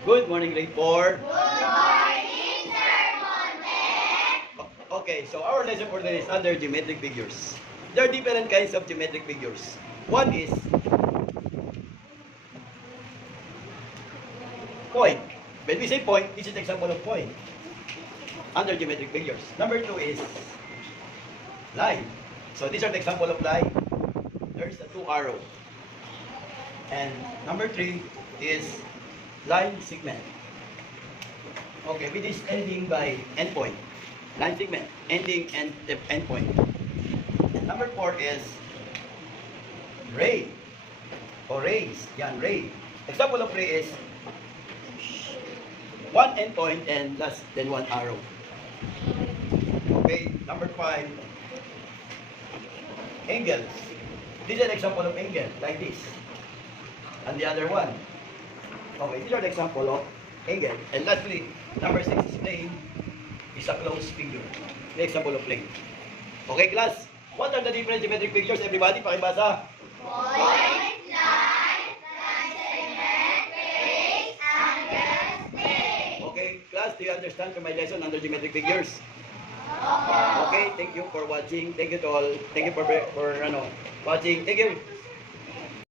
Good morning, grade 4. Good morning, Sir Monte. Okay, so our lesson for today is under geometric figures. There are different kinds of geometric figures. One is point. When we say point, this is an example of point under geometric figures. Number 2 is line. So these are the example of line. There's a 2 arrow. And number 3 is line segment. Okay, with this ending by endpoint. Line segment, ending and endpoint. And number 4 is ray or rays. Yan, ray. Example of ray is one endpoint and less than one arrow. Okay, number 5, angles. This is an example of angle, like this. And the other one. Okay, these are the example of angle. And lastly, number 6 is plane. Is a closed figure. The example of plane. Okay, class. What are the different geometric figures? Everybody, pakibasa. Point, line, segment, rays, angles, plane. Okay, class, do you understand from my lesson under geometric figures? Opo. Okay, thank you for watching. Thank you to all. Thank you for watching. Thank you.